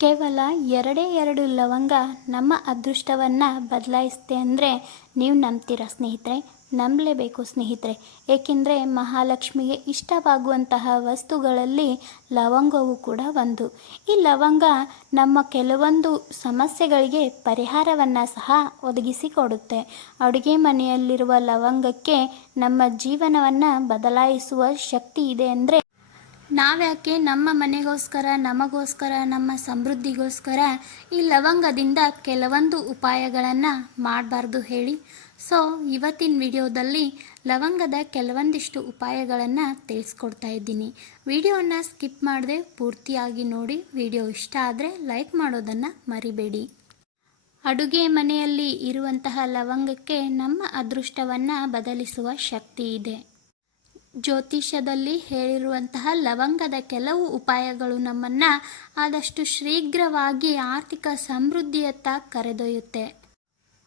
ಕೇವಲ ಎರಡೇ ಎರಡು ಲವಂಗ ನಮ್ಮ ಅದೃಷ್ಟವನ್ನು ಬದಲಾಯಿಸುತ್ತೆ ಅಂದರೆ ನೀವು ನಂಬ್ತೀರಾ ಸ್ನೇಹಿತರೆ? ನಂಬಲೇಬೇಕು ಸ್ನೇಹಿತರೆ. ಏಕೆಂದರೆ ಮಹಾಲಕ್ಷ್ಮಿಗೆ ಇಷ್ಟವಾಗುವಂತಹ ವಸ್ತುಗಳಲ್ಲಿ ಲವಂಗವು ಕೂಡ ಒಂದು. ಈ ಲವಂಗ ನಮ್ಮ ಕೆಲವೊಂದು ಸಮಸ್ಯೆಗಳಿಗೆ ಪರಿಹಾರವನ್ನು ಸಹ ಒದಗಿಸಿಕೊಡುತ್ತೆ ಅಡುಗೆ ಮನೆಯಲ್ಲಿರುವ ಲವಂಗಕ್ಕೆ ನಮ್ಮ ಜೀವನವನ್ನು ಬದಲಾಯಿಸುವ ಶಕ್ತಿ ಇದೆ ಅಂದರೆ ನಾವ್ಯಾಕೆ ನಮ್ಮ ಮನೆಗೋಸ್ಕರ, ನಮಗೋಸ್ಕರ, ನಮ್ಮ ಸಮೃದ್ಧಿಗೋಸ್ಕರ ಈ ಲವಂಗದಿಂದ ಕೆಲವೊಂದು ಉಪಾಯಗಳನ್ನು ಮಾಡಬಾರ್ದು ಹೇಳಿ. ಸೊ ಇವತ್ತಿನ ವಿಡಿಯೋದಲ್ಲಿ ಲವಂಗದ ಕೆಲವೊಂದಿಷ್ಟು ಉಪಾಯಗಳನ್ನು ತಿಳಿಸ್ಕೊಡ್ತಾ ಇದ್ದೀನಿ. ವಿಡಿಯೋನ ಸ್ಕಿಪ್ ಮಾಡದೆ ಪೂರ್ತಿಯಾಗಿ ನೋಡಿ. ವಿಡಿಯೋ ಇಷ್ಟ ಆದರೆ ಲೈಕ್ ಮಾಡೋದನ್ನು ಮರಿಬೇಡಿ. ಅಡುಗೆ ಮನೆಯಲ್ಲಿ ಇರುವಂತಹ ಲವಂಗಕ್ಕೆ ನಮ್ಮ ಅದೃಷ್ಟವನ್ನು ಬದಲಿಸುವ ಶಕ್ತಿ ಇದೆ. ಜ್ಯೋತಿಷ್ಯದಲ್ಲಿ ಹೇಳಿರುವಂತಹ ಲವಂಗದ ಕೆಲವು ಉಪಾಯಗಳು ನಮ್ಮನ್ನು ಆದಷ್ಟು ಶೀಘ್ರವಾಗಿ ಆರ್ಥಿಕ ಸಮೃದ್ಧಿಯತ್ತ ಕರೆದೊಯ್ಯುತ್ತೆ.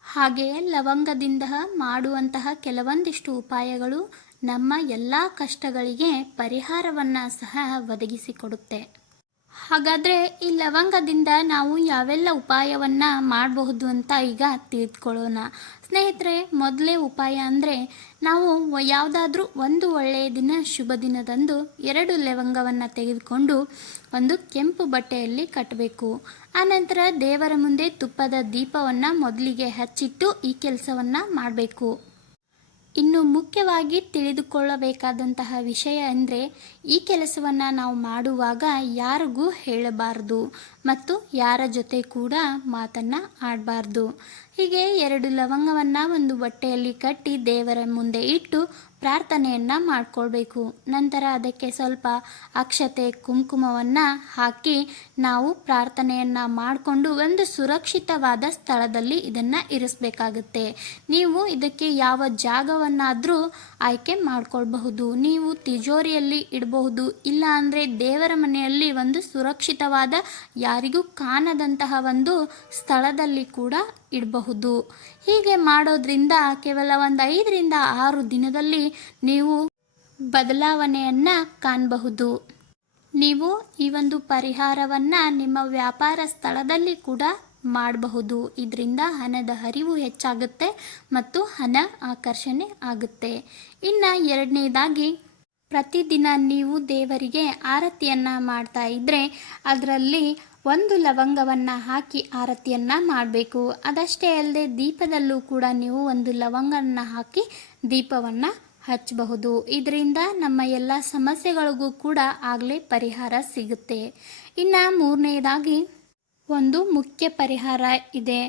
ಹಾಗೆಯೇ ಲವಂಗದಿಂದ ಮಾಡುವಂತಹ ಕೆಲವೊಂದಿಷ್ಟು ಉಪಾಯಗಳು ನಮ್ಮ ಎಲ್ಲ ಕಷ್ಟಗಳಿಗೆ ಪರಿಹಾರವನ್ನು ಸಹ ಒದಗಿಸಿಕೊಡುತ್ತೆ. ಹಾಗಾದರೆ ಈ ಲವಂಗದಿಂದ ನಾವು ಯಾವೆಲ್ಲ ಉಪಾಯವನ್ನು ಮಾಡಬಹುದು ಅಂತ ಈಗ ತಿಳಿದುಕೊಳ್ಳೋಣ. ಸ್ನೇಹಿತರೆ, ಮೊದಲೇ ಉಪಾಯ ಅಂದರೆ ನಾವು ಯಾವುದಾದ್ರೂ ಒಂದು ಒಳ್ಳೆಯ ದಿನ, ಶುಭ ದಿನದಂದು ಎರಡು ಲವಂಗವನ್ನು ತೆಗೆದುಕೊಂಡು ಒಂದು ಕೆಂಪು ಬಟ್ಟೆಯಲ್ಲಿ ಕಟ್ಟಬೇಕು ಆನಂತರ ದೇವರ ಮುಂದೆ ತುಪ್ಪದ ದೀಪವನ್ನು ಮೊದಲಿಗೆ ಹಚ್ಚಿಟ್ಟು ಈ ಕೆಲಸವನ್ನು ಮಾಡಬೇಕು. ಇನ್ನು ಮುಖ್ಯವಾಗಿ ತಿಳಿದುಕೊಳ್ಳಬೇಕಾದಂತಹ ವಿಷಯ ಅಂದರೆ ಈ ಕೆಲಸವನ್ನು ನಾವು ಮಾಡುವಾಗ ಯಾರಿಗೂ ಹೇಳಬಾರ್ದು ಮತ್ತು ಯಾರ ಜೊತೆ ಕೂಡ ಮಾತನ್ನು ಆಡಬಾರ್ದು. ಹೀಗೆ ಎರಡು ಲವಂಗವನ್ನು ಒಂದು ಬಟ್ಟೆಯಲ್ಲಿ ಕಟ್ಟಿ ದೇವರ ಮುಂದೆ ಇಟ್ಟು ಪ್ರಾರ್ಥನೆಯನ್ನು ಮಾಡಿಕೊಳ್ಬೇಕು. ನಂತರ ಅದಕ್ಕೆ ಸ್ವಲ್ಪ ಅಕ್ಷತೆ, ಕುಂಕುಮವನ್ನು ಹಾಕಿ ನಾವು ಪ್ರಾರ್ಥನೆಯನ್ನು ಮಾಡಿಕೊಂಡು ಒಂದು ಸುರಕ್ಷಿತವಾದ ಸ್ಥಳದಲ್ಲಿ ಇದನ್ನು ಇರಿಸಬೇಕಾಗುತ್ತೆ. ನೀವು ಇದಕ್ಕೆ ಯಾವ ಜಾಗವನ್ನಾದರೂ ಆಯ್ಕೆ ಮಾಡಿಕೊಳ್ಬಹುದು. ನೀವು ತಿಜೋರಿಯಲ್ಲಿ ಇಡಬಹುದು. ಇಲ್ಲ ಅಂದರೆ ದೇವರ ಮನೆಯಲ್ಲಿ ಒಂದು ಸುರಕ್ಷಿತವಾದ, ಯಾರಿಗೂ ಕಾಣದಂತಹ ಒಂದು ಸ್ಥಳದಲ್ಲಿ ಕೂಡ ಇಡಬಹುದು. ಹೀಗೆ ಮಾಡೋದ್ರಿಂದ ಕೇವಲ ಒಂದು ಐದರಿಂದ ಆರು ದಿನದಲ್ಲಿ ನೀವು ಬದಲಾವಣೆಯನ್ನು ಕಾಣಬಹುದು. ನೀವು ಈ ಒಂದು ಪರಿಹಾರವನ್ನು ನಿಮ್ಮ ವ್ಯಾಪಾರ ಸ್ಥಳದಲ್ಲಿ ಕೂಡ ಮಾಡಬಹುದು. ಇದರಿಂದ ಹಣದ ಹರಿವು ಹೆಚ್ಚಾಗುತ್ತೆ ಮತ್ತು ಹಣ ಆಕರ್ಷಣೆ ಆಗುತ್ತೆ. ಇನ್ನು ಎರಡನೇದಾಗಿ ಪ್ರತಿದಿನ ನೀವು ದೇವರಿಗೆ ಆರತಿಯನ್ನು ಮಾಡ್ತಾ ಇದ್ದರೆ ಅದರಲ್ಲಿ ಒಂದು ಲವಂಗವನ್ನು ಹಾಕಿ ಆರತಿಯನ್ನು ಮಾಡಬೇಕು. ಅದಷ್ಟೇ ಅಲ್ಲದೆ ದೀಪದಲ್ಲೂ ಕೂಡ ನೀವು ಒಂದು ಲವಂಗವನ್ನು ಹಾಕಿ ದೀಪವನ್ನು ಹಚ್ಚಬಹುದು. ಇದರಿಂದ ನಮ್ಮ ಎಲ್ಲ ಸಮಸ್ಯೆಗಳಿಗೂ ಕೂಡ ಆಗಲೇ ಪರಿಹಾರ ಸಿಗುತ್ತೆ. ಇನ್ನು ಮೂರನೇದಾಗಿ ಒಂದು ಮುಖ್ಯ ಪರಿಹಾರ ಇದೆ.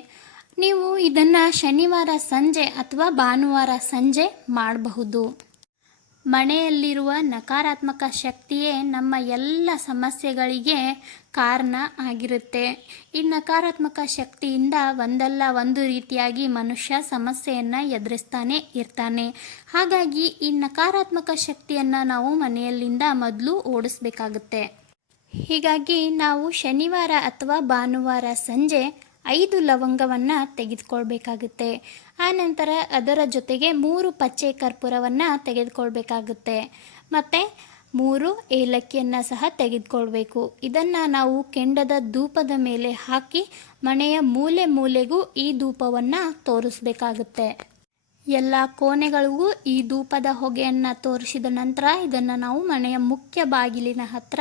ನೀವು ಇದನ್ನು ಶನಿವಾರ ಸಂಜೆ ಅಥವಾ ಭಾನುವಾರ ಸಂಜೆ ಮಾಡಬಹುದು. ಮನೆಯಲ್ಲಿರುವ ನಕಾರಾತ್ಮಕ ಶಕ್ತಿಯೇ ನಮ್ಮ ಎಲ್ಲ ಸಮಸ್ಯೆಗಳಿಗೆ ಕಾರಣ ಆಗಿರುತ್ತೆ. ಈ ನಕಾರಾತ್ಮಕ ಶಕ್ತಿಯಿಂದ ಒಂದಲ್ಲ ಒಂದು ರೀತಿಯಾಗಿ ಮನುಷ್ಯ ಸಮಸ್ಯೆಯನ್ನು ಎದುರಿಸ್ತಾನೆ ಇರ್ತಾನೆ. ಹಾಗಾಗಿ ಈ ನಕಾರಾತ್ಮಕ ಶಕ್ತಿಯನ್ನು ನಾವು ಮನೆಯಲ್ಲಿಂದ ಮೊದಲು ಓಡಿಸ್ಬೇಕಾಗುತ್ತೆ. ಹೀಗಾಗಿ ನಾವು ಶನಿವಾರ ಅಥವಾ ಭಾನುವಾರ ಸಂಜೆ ಐದು ಲವಂಗವನ್ನು ತೆಗೆದುಕೊಳ್ಬೇಕಾಗುತ್ತೆ. ಆನಂತರ ಅದರ ಜೊತೆಗೆ ಮೂರು ಪಚ್ಚೆ ಕರ್ಪೂರವನ್ನು ತೆಗೆದುಕೊಳ್ಬೇಕಾಗುತ್ತೆ. ಮತ್ತು ಮೂರು ಏಲಕ್ಕಿಯನ್ನು ಸಹ ತೆಗೆದುಕೊಳ್ಬೇಕು. ಇದನ್ನು ನಾವು ಕೆಂಡದ ಧೂಪದ ಮೇಲೆ ಹಾಕಿ ಮನೆಯ ಮೂಲೆ ಮೂಲೆಗೂ ಈ ಧೂಪವನ್ನು ತೋರಿಸ್ಬೇಕಾಗುತ್ತೆ. ಎಲ್ಲ ಕೋಣೆಗಳಿಗೂ ಈ ಧೂಪದ ಹೊಗೆಯನ್ನು ತೋರಿಸಿದ ನಂತರ ಇದನ್ನು ನಾವು ಮನೆಯ ಮುಖ್ಯ ಬಾಗಿಲಿನ ಹತ್ರ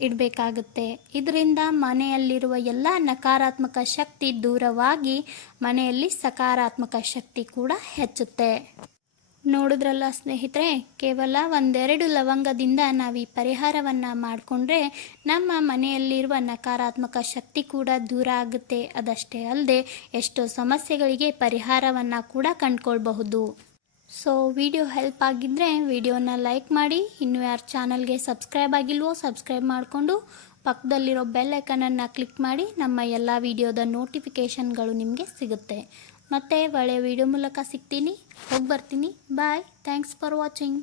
ಇಡಬೇಕಾಗುತ್ತೆ. ಇದರಿಂದ ಮನೆಯಲ್ಲಿರುವ ಎಲ್ಲ ನಕಾರಾತ್ಮಕ ಶಕ್ತಿ ದೂರವಾಗಿ ಮನೆಯಲ್ಲಿ ಸಕಾರಾತ್ಮಕ ಶಕ್ತಿ ಕೂಡ ಹೆಚ್ಚುತ್ತೆ. ನೋಡಿದ್ರಲ್ಲ ಸ್ನೇಹಿತರೆ, ಕೇವಲ ಒಂದೆರಡು ಲವಂಗದಿಂದ ನಾವು ಈ ಪರಿಹಾರವನ್ನು ಮಾಡಿಕೊಂಡ್ರೆ ನಮ್ಮ ಮನೆಯಲ್ಲಿರುವ ನಕಾರಾತ್ಮಕ ಶಕ್ತಿ ಕೂಡ ದೂರ ಆಗುತ್ತೆ. ಅದಷ್ಟೇ ಅಲ್ಲದೆ ಎಷ್ಟೋ ಸಮಸ್ಯೆಗಳಿಗೆ ಪರಿಹಾರವನ್ನು ಕೂಡ ಕಂಡುಕೊಳ್ಬಹುದು. ಸೊ ವಿಡಿಯೋ ಹೆಲ್ಪ್ ಆಗಿದ್ದರೆ ವಿಡಿಯೋನ ಲೈಕ್ ಮಾಡಿ, ಇನ್ನು ಯಾರು ಚಾನಲ್ಗೆ ಸಬ್ಸ್ಕ್ರೈಬ್ ಆಗಿಲ್ವೋ ಸಬ್ಸ್ಕ್ರೈಬ್ ಮಾಡಿಕೊಂಡು ಪಕ್ಕದಲ್ಲಿರೋ ಬೆಲ್ ಐಕನನ್ನು ಕ್ಲಿಕ್ ಮಾಡಿ, ನಮ್ಮ ಎಲ್ಲ ವಿಡಿಯೋದ ನೋಟಿಫಿಕೇಷನ್ಗಳು ನಿಮಗೆ ಸಿಗುತ್ತೆ. ಮತ್ತೆ ಒಳ್ಳೆಯ ವಿಡಿಯೋ ಮೂಲಕ ಸಿಗ್ತೀನಿ. ಹೋಗಿ ಬರ್ತೀನಿ. Bye thanks for watching